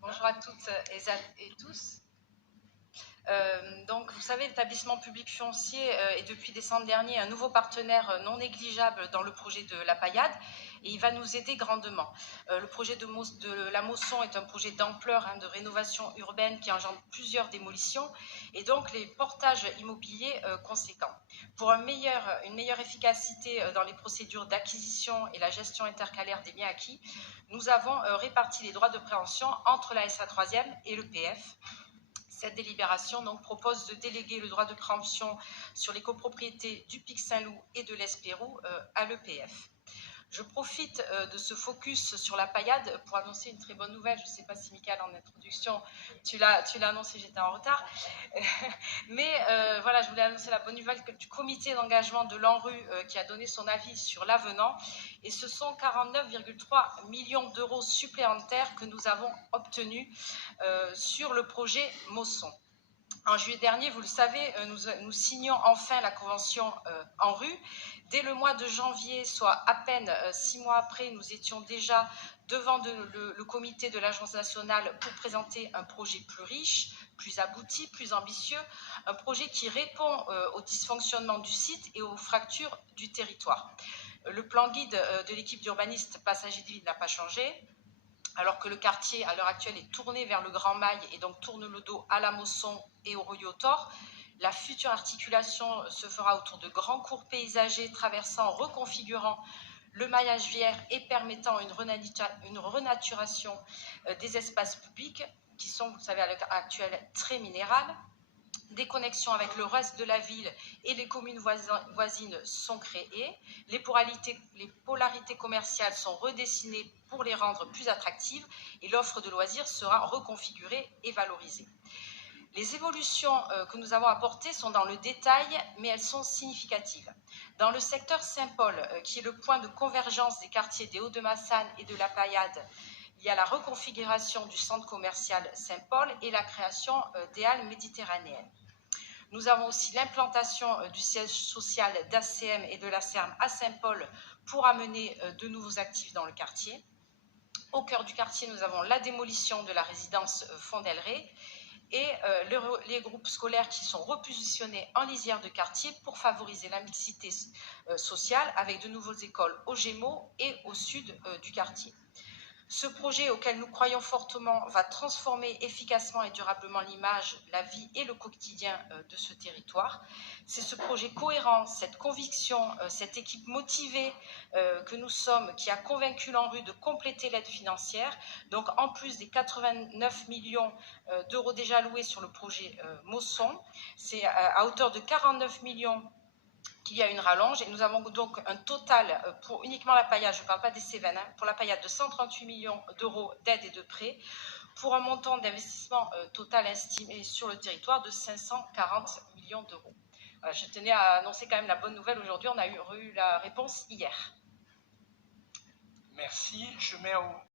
Bonjour à toutes et tous. Donc, vous savez, l'établissement public foncier est depuis décembre dernier un nouveau partenaire non négligeable dans le projet de la Paillade et il va nous aider grandement. Le projet de la Mosson est un projet d'ampleur de rénovation urbaine qui engendre plusieurs démolitions et donc les portages immobiliers conséquents. Pour une meilleure efficacité dans les procédures d'acquisition et la gestion intercalaire des biens acquis, nous avons réparti les droits de préemption entre la SA3e et le PF. Cette délibération donc propose de déléguer le droit de préemption sur les copropriétés du Pic Saint-Loup et de l'Espérou à l'EPF. Je profite de ce focus sur la Paillade pour annoncer une très bonne nouvelle. Je ne sais pas si, Michael, en introduction, tu l'as annoncé, j'étais en retard. Mais voilà, je voulais annoncer la bonne nouvelle du comité d'engagement de l'ANRU qui a donné son avis sur l'avenant. Et ce sont 49,3 millions d'euros supplémentaires que nous avons obtenus sur le projet Mosson. En juillet dernier, vous le savez, nous signions enfin la convention ANRU. Dès le mois de janvier, soit à peine 6 mois après, nous étions déjà devant le comité de l'Agence nationale pour présenter un projet plus riche, plus abouti, plus ambitieux, un projet qui répond au dysfonctionnement du site et aux fractures du territoire. Le plan guide de l'équipe d'urbanistes Passagers de Ville n'a pas changé, alors que le quartier, à l'heure actuelle, est tourné vers le Grand Mail et donc tourne le dos à la Mosson et au Royautor. La future articulation se fera autour de grands cours paysagers traversant, reconfigurant le maillage viaire et permettant une renaturation des espaces publics qui sont, vous le savez, à l'heure actuelle très minérales. Des connexions avec le reste de la ville et les communes voisines sont créées. Les polarités commerciales sont redessinées pour les rendre plus attractives et l'offre de loisirs sera reconfigurée et valorisée. Les évolutions que nous avons apportées sont dans le détail, mais elles sont significatives. Dans le secteur Saint-Paul, qui est le point de convergence des quartiers des Hauts-de-Massagne et de la Paillade, il y a la reconfiguration du centre commercial Saint-Paul et la création des halles méditerranéennes. Nous avons aussi l'implantation du siège social d'ACM et de la CERM à Saint-Paul pour amener de nouveaux actifs dans le quartier. Au cœur du quartier, nous avons la démolition de la résidence Fondelray et les groupes scolaires qui sont repositionnés en lisière de quartier pour favoriser la mixité sociale avec de nouvelles écoles au Gémeaux et au sud du quartier. Ce projet, auquel nous croyons fortement, va transformer efficacement et durablement l'image, la vie et le quotidien de ce territoire. C'est ce projet cohérent, cette conviction, cette équipe motivée que nous sommes, qui a convaincu l'ANRU de compléter l'aide financière. Donc, en plus des 89 millions d'euros déjà alloués sur le projet Mosson, c'est à hauteur de 49 millions qu'il y a une rallonge et nous avons donc un total pour uniquement la Paillade, je ne parle pas des Cévennes, pour la Paillade de 138 millions d'euros d'aide et de prêts pour un montant d'investissement total estimé sur le territoire de 540 millions d'euros. Voilà, je tenais à annoncer quand même la bonne nouvelle aujourd'hui, on a eu la réponse hier. Merci, je mets au